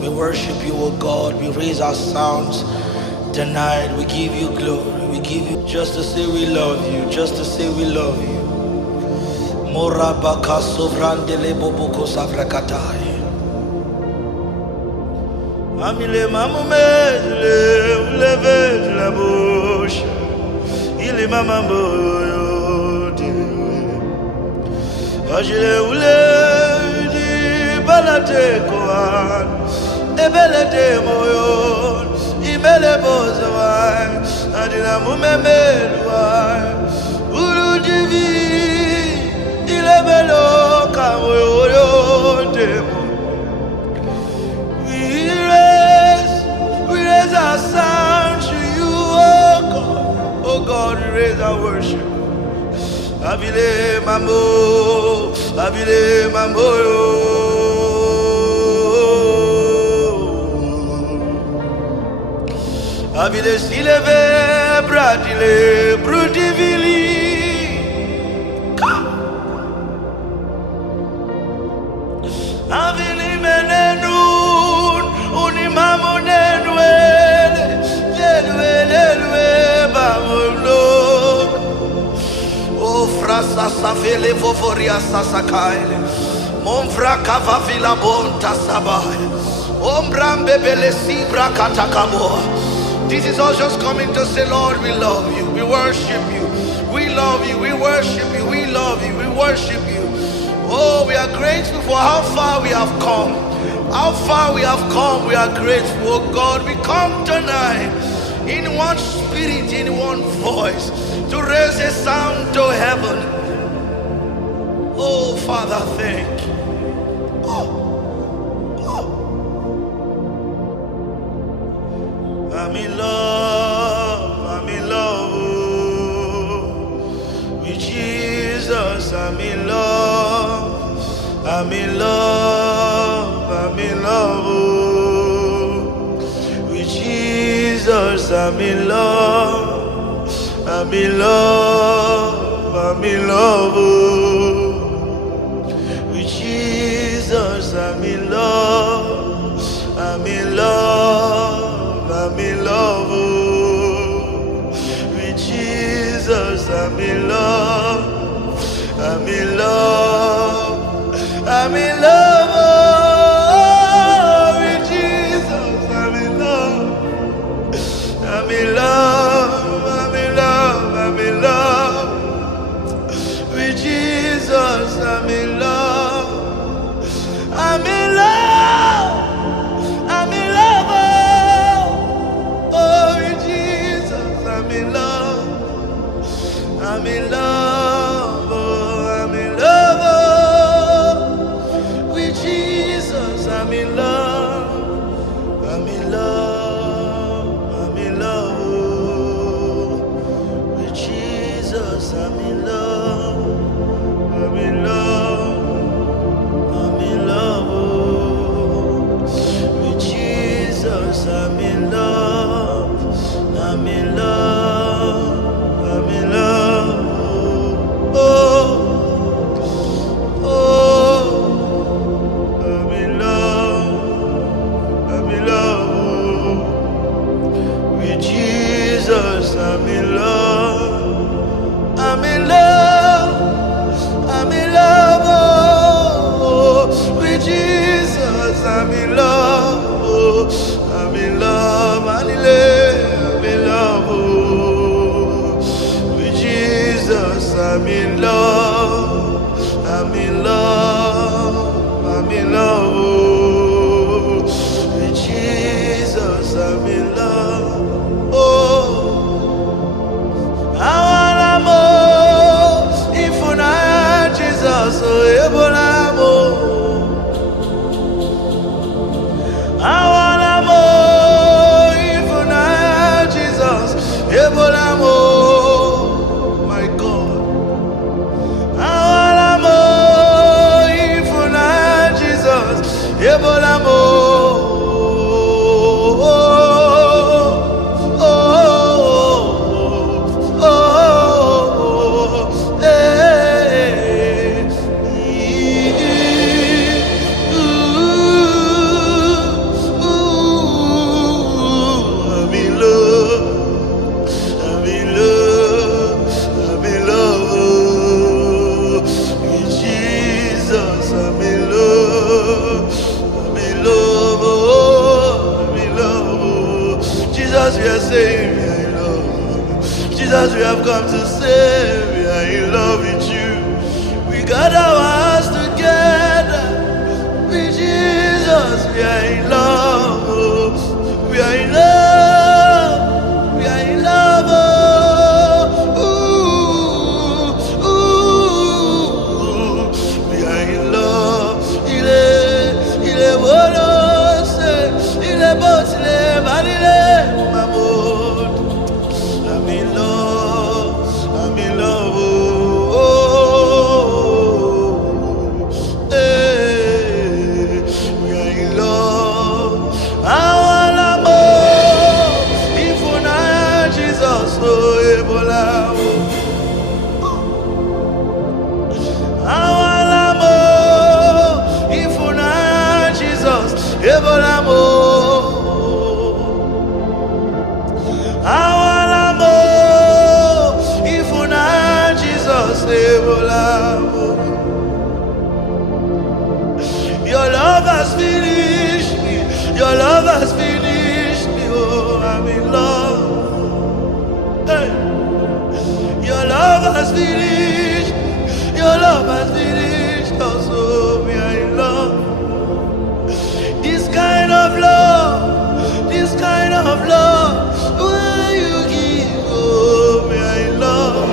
We worship you, O God. We raise our sounds tonight. We give you glory. We give you just to say we love you. Just to say we love you. Morabaka sovrandele boboko savrakatai. Amile mamumele uleve la bouche. Il mamambo yote. Ajile ule di balate koan. Ebele de moyon. Imele bozawai. Adila mumemelwai. Ulu divi. Ilebelo kamoyo demo. We raise our sound to you, oh God. Oh God, we raise our worship. Abile mambo, abile mambo. Abile sileve, bradile, brudivili. Avili menenun, unimamo nenwele, lelwe bamulok. O frasa savele vovoria sasakaile, monfra kavavila bonta sabai, ombrambe bele sibra katakamoa. This is us just coming to say, Lord, we love you, we worship you, we love you, we worship you, we love you, we worship you. Oh, we are grateful for how far we have come. How far we have come, we are grateful. Oh God, we come tonight in one spirit, in one voice, to raise a sound to heaven. Oh, Father, thank you. I'm in love, I'm in love with Jesus, I'm in love. I'm in love, I'm in love with Jesus. I'm in love, I'm in love, I'm in love with Jesus. I'm in love, I'm in love, I'm in love with Jesus. I'm in love, I'm in love. I'm in love with Jesus. I'm in love. I'm in love. I'm in love. I'm in love with Jesus. I'm in love. I'm in love. I'm in love. Oh, with Jesus. I'm in love. I'm in love. Oh, I'm in love. I'm in love, I'm in love, I'm in love with Jesus. I'm in love, I'm in love, I'm in love with Jesus. I'm in love, I'm in love, I'm in love. Oh. I'm in love, I'm in love, I'm in love, oh, with Jesus. I'm in love, oh, I'm in love, I'm in love, oh, with Jesus. I'm in love, I'm in love, I'm in love, oh, with Jesus. I'm in love, oh. I wanna more if I Jesus, so ebola more. I wanna more if I Jesus, ebola more. My God, I wanna more if I Jesus, ebola more. Jesus, we have come to say we are in love with you. We got our hearts together. With Jesus, we are in love. We are in love. We are in love. Ooh, ooh. We are in love. Il est volonté. Il est beau, il est validé, ma mode. I'm in love. I'm in love. Your love has finished me. Your love has finished me. Oh, I'm in love. Hey. Your love has finished me. Your love has finished us. Oh, we are in love. This kind of love. This kind of love. Will you give? Oh, we are in love.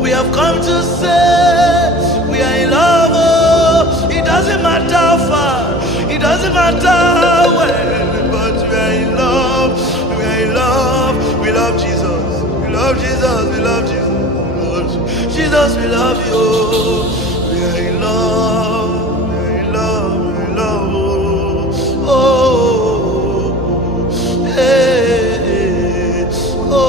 We have come to say we are in love. Oh. It doesn't matter how far, it doesn't matter when, but we are in love. We are in love. We love Jesus. We love Jesus. We love Jesus. Jesus, we love you. We are in love. We are in love. We are in love. Oh, oh, hey, oh.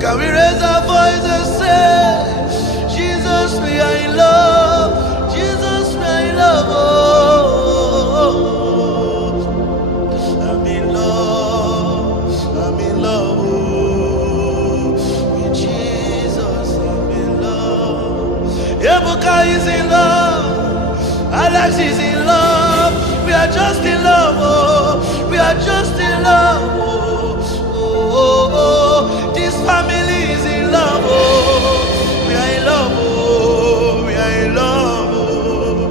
Can we raise our voice and say, Jesus, we are in love. Jesus, we are in love. Oh, I'm in love. I'm in love. Oh, with Jesus, I'm in love. Ebuka is in love. Alex is in love. We are just in love. Oh, we are just in love. Oh, oh, oh. This family is in love. Oh, we are in love. Oh, we are in love. Oh,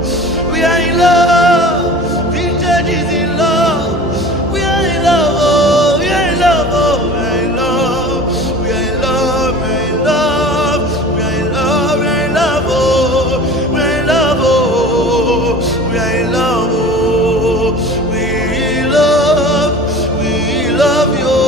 we are in love. Vintage is in love. We are in love. Oh, we are in love. Oh, we are in love. We are in love. We are in love. We are in love. We are in love. Oh, we are in love. Oh, we are in love. Oh, we love. We love you.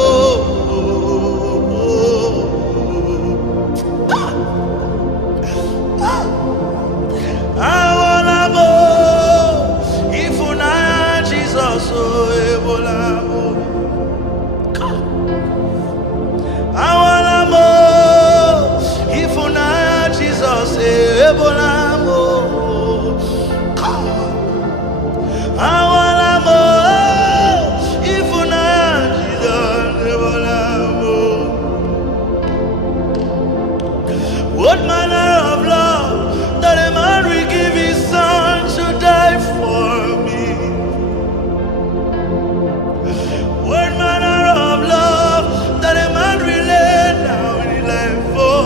What manner of love that a man will give his son to die for me? What manner of love that a man will lay down his life for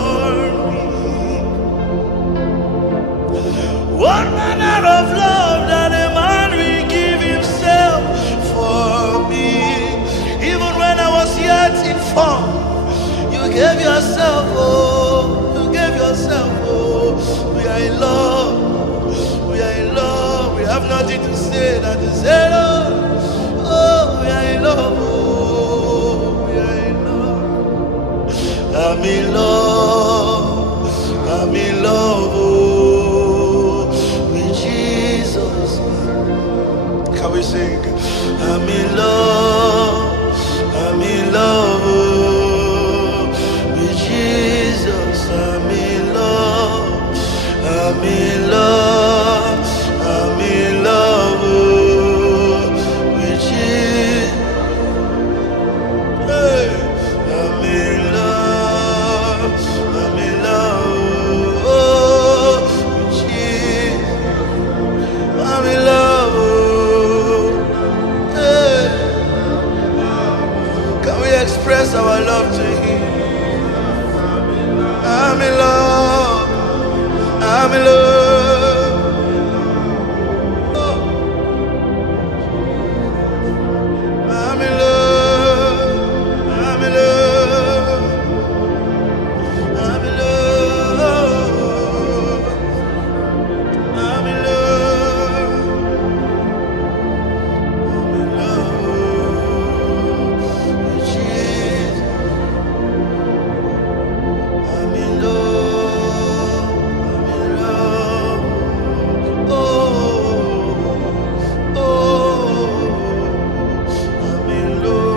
me? What manner of love that a man will give himself for me? Even when I was yet in form, you gave yourself, oh. Yourself, oh, we are in love, we are in love, we have nothing to say that is say no. Oh, we are in love, oh, we are in love, I'm in love. I'm in love, oh, with Jesus. Can we sing? I'm in love, oh, with Jesus. I'm in love, I'm in love, oh, with Jesus. Hey, I'm in love, oh, with Jesus. I'm in love, oh, hey. Can we express our love to Him? I'm in love, I'm in love, oh, I'm in love, I'm in love, I'm in love, I'm in love, I'm in love with Jesus. I'm in love, I'm in love, oh, I'm in love,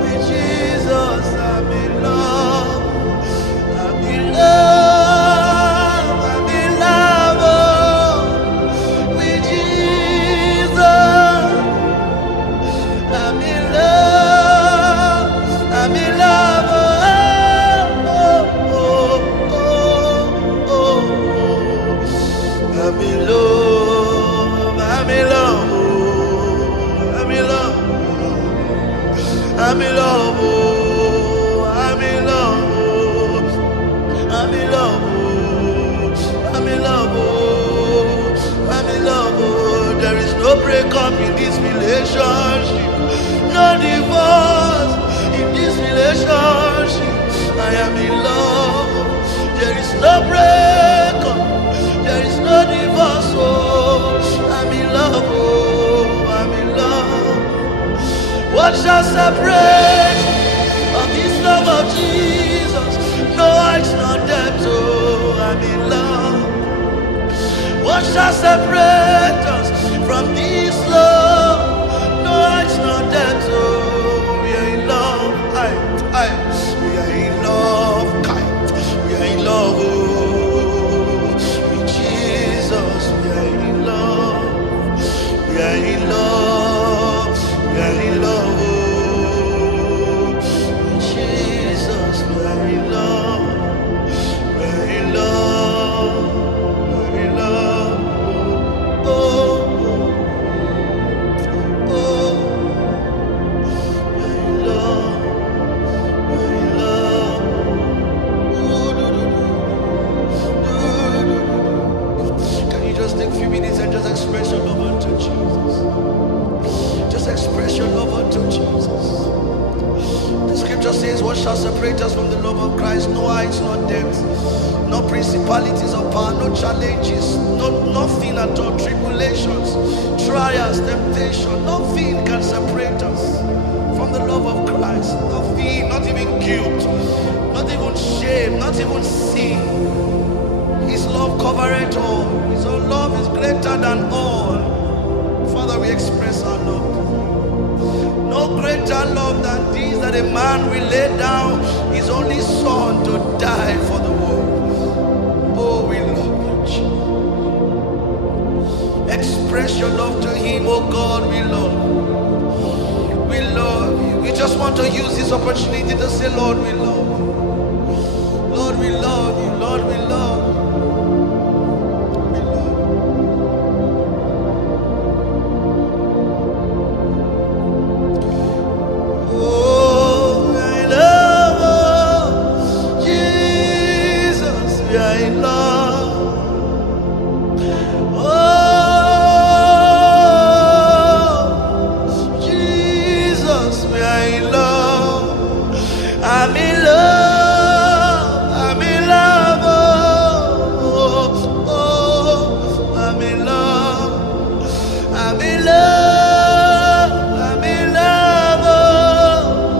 with Jesus. I'm in love, I'm in love, I'm in love, with Jesus. I'm in love, I'm in love, I'm in love, I'm in love, I'm in love, I'm in love, I'm in love, I'm in love, I'm in love, I'm in love. There is no breakup in this relationship, no divorce in this relationship. I am in love. There is no breakup, there is no divorce. Oh, I'm in love. Oh, I'm in love. What shall separate of this love of Jesus? No heights, no depths. Oh, I'm in love. What shall separate us from this love? No heights, no depths. Oh, we are in love. We are in love. We are in love. Oh, with Jesus. We are in love. We are in love. We are in love. Oh, with Jesus. We are in love. We are in love. We are in love. Oh, oh, we are in love. We are in love. Ooh, do, do, do, do, do. Can you just take a few minutes and just express your love unto Jesus? Just express your love unto Jesus. The scripture says, what shall separate us from the love of Christ? No heights, no depths, no principalities or power, no challenges, nothing at all, tribulations, trials, temptation, nothing can separate us from the love of Christ. Nothing, not even guilt, not even shame, not even sin. His love covereth all. His own love is greater than all. Father, we express our love. No greater love than this, that a man will lay down his only son to die for the world. Oh, we love you, Jesus. Express your love to Him. Oh God, we love you. We love you. We just want to use this opportunity to say, Lord, we love you. Lord, we love you. Lord, we love you. We love you. Oh, we are in love, oh, Jesus, we are in love. Oh, Jesus, we are in love. I'm in love, I'm in love, oh, oh, I'm in love, I'm in love, I'm in love, oh,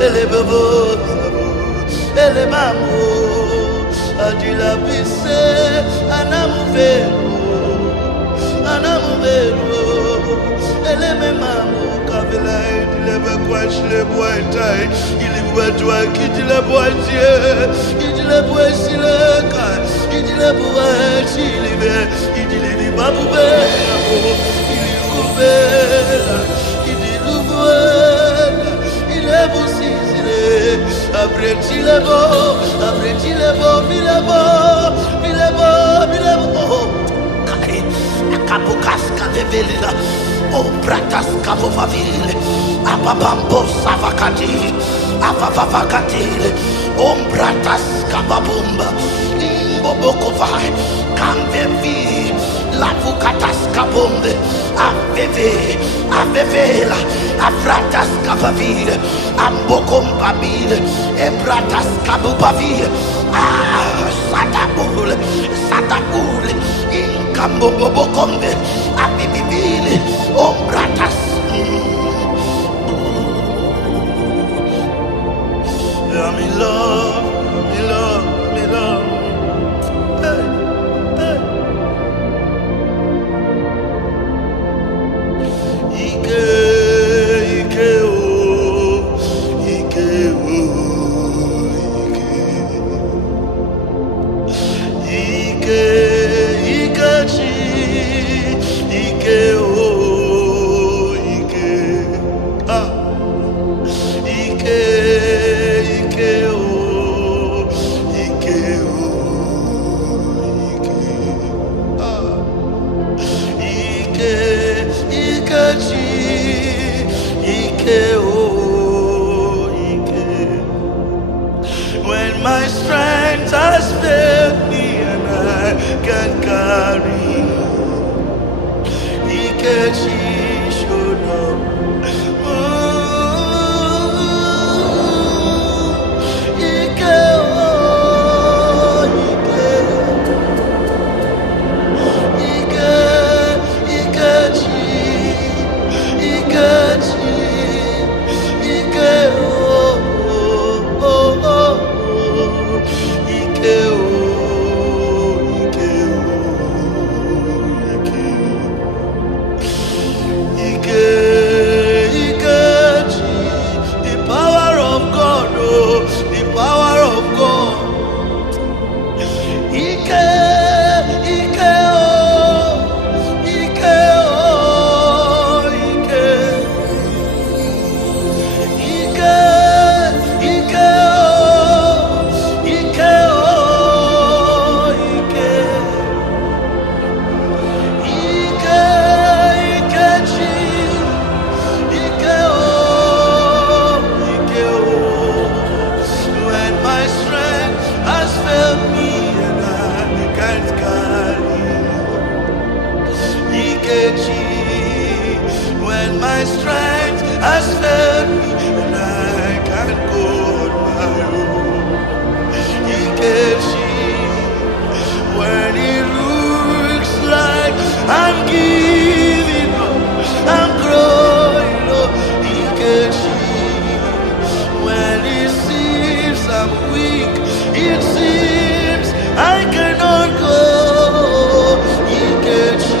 ele bebo, ele mamu, adila bise, anamuvelo, ele me mamu, kabila, ele me kwash le boitai, ele me tua kiti le boitie, il le boisi le kai, il le boiti le be, il le babu be, il couvert, il après-tu le beau, Akabukas kavevelila, o pratas kavovavile, ababambo savakati, avavavakatile, ombratas kababumba, imbobokovai, kamvevi, lavukatas kabumbe, avevela, avratas kavavile, ambokombabile, ebratas kabubavile, satabule, Kambobokombe, abibibili, ombratas. I'm in love, I'm in love, I'm in love. Hey, hey. Ike, when my strength has failed me and I can't carry, Ikechi showed up. When my strength has failed me and I can't go on my own, Ikechi, when it looks like I'm giving up, I'm growing up, Ikechi, when it seems I'm weak, it seems I cannot go, Ikechi.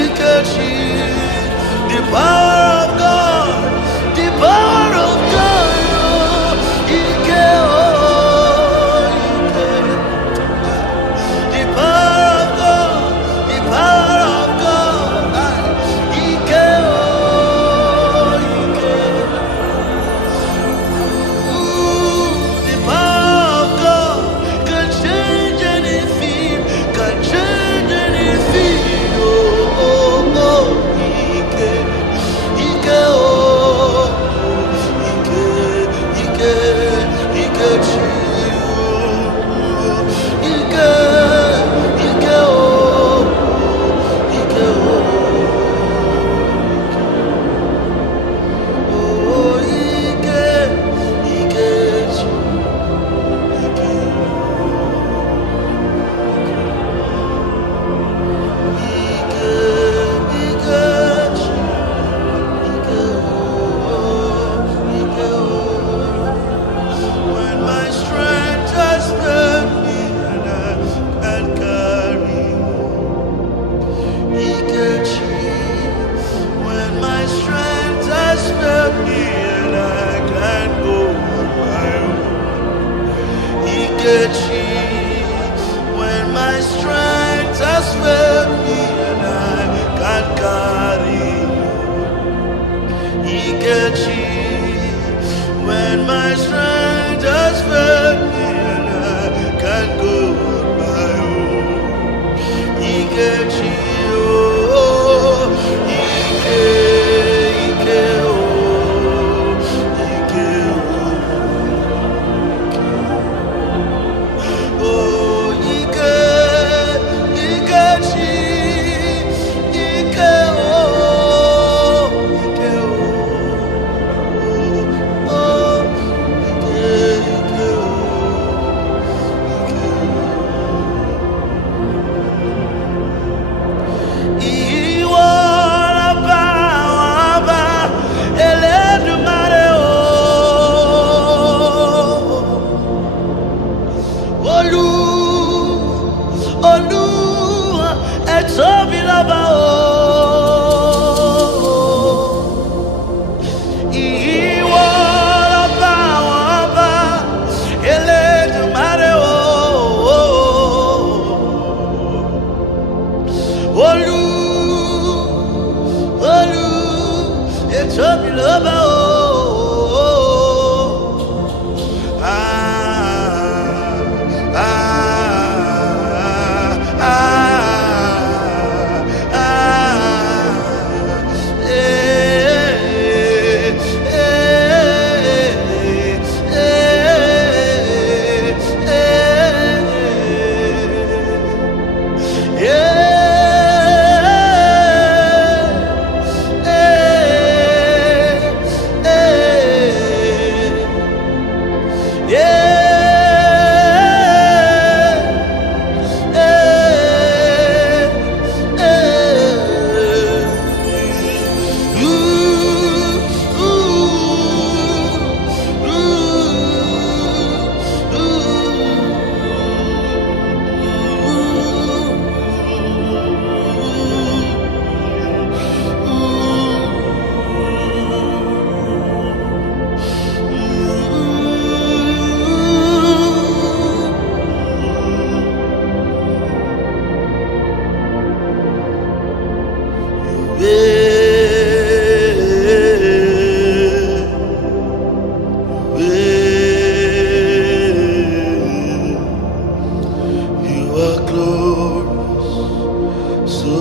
Ikechi, the power of God, the power when my strength has failed me and I can't go on my own. Ikechi, oh, Ike, Ike, oh, Ike, oh, oh, Ike, Ikechi, Ike, oh, Ike, oh, oh, Ike, Ike, oh, Iwo Ọba, Ọba, Elédùmarè, oh, Olú, Olú, ẹ tóbi lọ́ba, oh. Ìwọ lọ́ba, Ọba, Elédùmarè, oh. Olú, Olú, ẹ tóbi lọ́ba, oh. You are glorious, so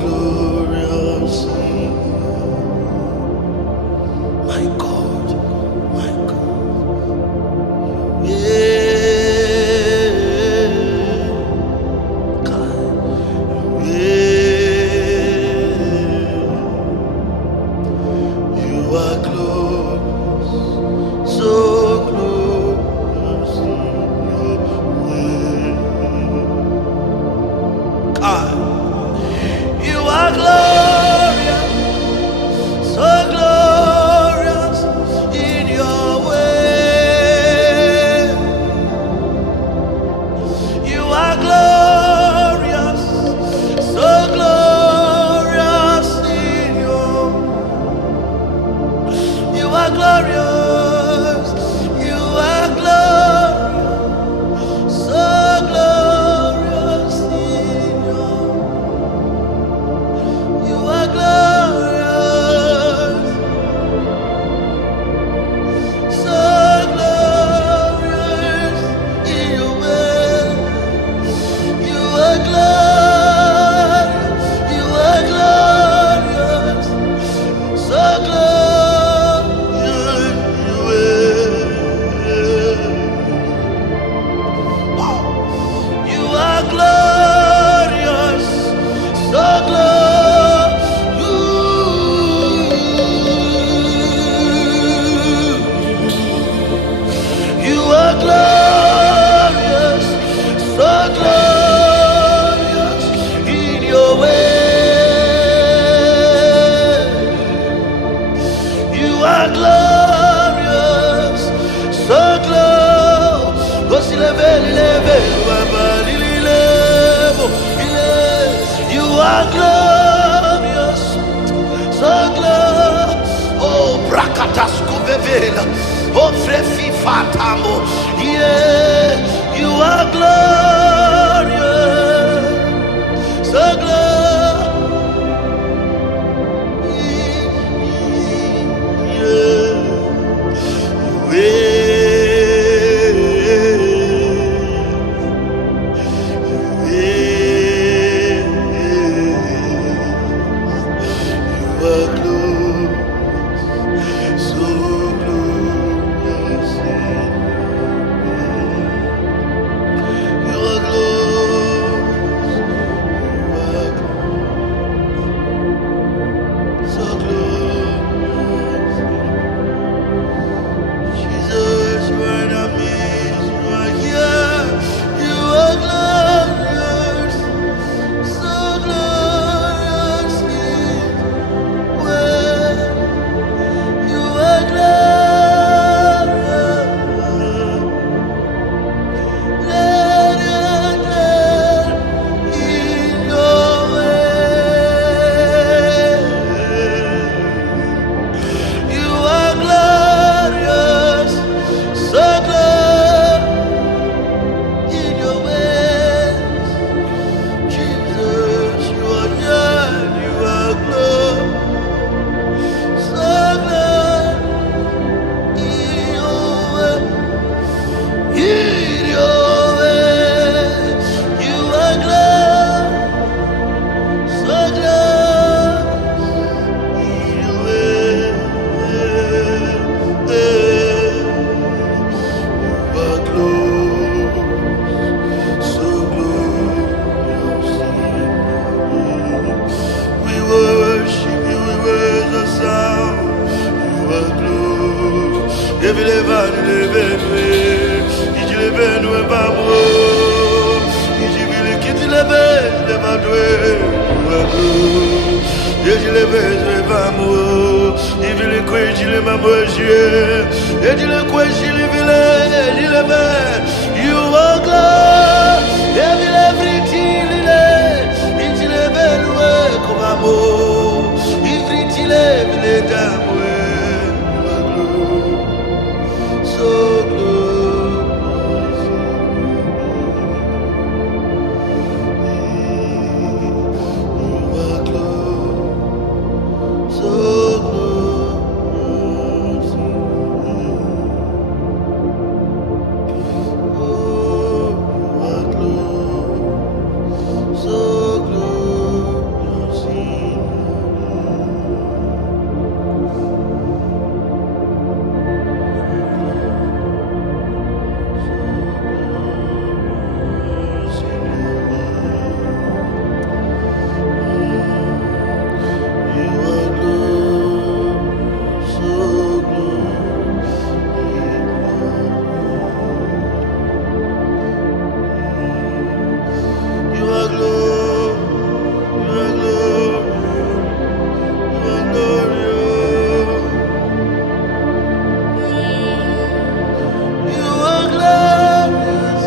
glorious. My God, my God. You are glorious, so glorious in your way. You are glorious, so glorious in your way. You are glorious, so glorious in your. You are glorious, you are glorious, so glorious in your. You are glorious, so glorious in your way. You are glorious, you are glorious, so glorious in your way. You are glorious, so glorious. You are glorious, so glorious in your way. You are glorious, so glorious. You are glorious, so glorious. Oh, brakatas kuvevela, oh frefi fatamo. Yeah, you are glorious, so glorious. are glorious, so glorious in you are glorious, so glorious. Jesus, you are in our midst, you are here, you are glorious, so glorious in where you are glorious, glorious in your way. You are glorious, so glorious in your ways. Jesus, you are here, you are glorious, so glorious in your way. In your ways, you are glorious, so glorious in your ways. You are glorious, so glorious in we worship you, we raise the sound. You are glorious. If you live on the living way, if you live in the Bible, if you really get to live in the Bible, you are glorious. If you live in the Bible, if you live in the Bible, if you live in the Bible, you are glorious. If you live in comme amour, il est d'amour, so glorious, you are glorious, so glorious, oh, you are glorious, so glorious in you are glorious, so glorious you are glorious, you are glorious, you are glorious, you are glorious,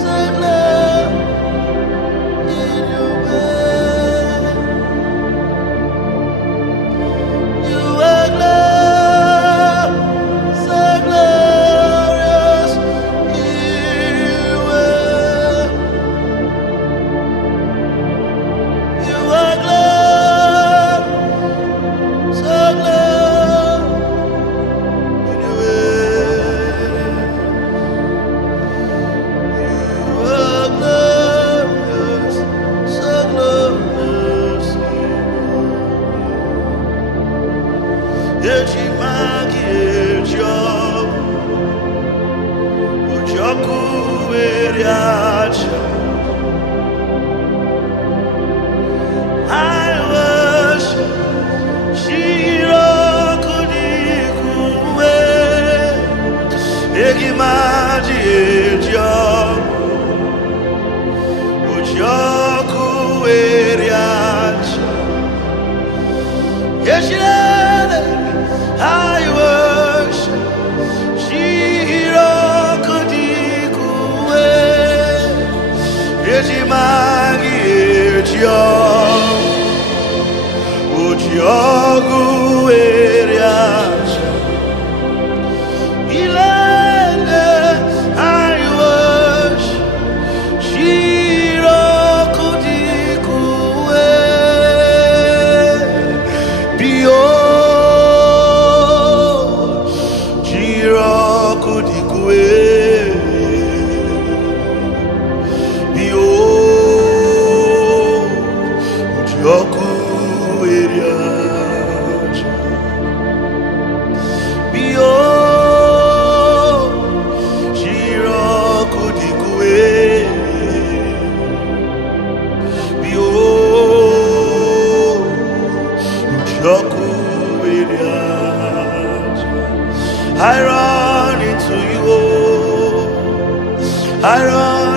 so glorious in your way. You are glorious, so glorious in your way. You are glorious, so glorious in your way. You are glorious, so glorious in I worship Shiro Kudikuwe Egimaji Ejo Ujoku Eriacho Yeshile I worship Shiro Kudikuwe Egimaji Ejo Ujoku Eriacho Ilele I worship Shiro Kudikuwe Bio Shiro Kudikuwe Bio Ujoku Eriacho I run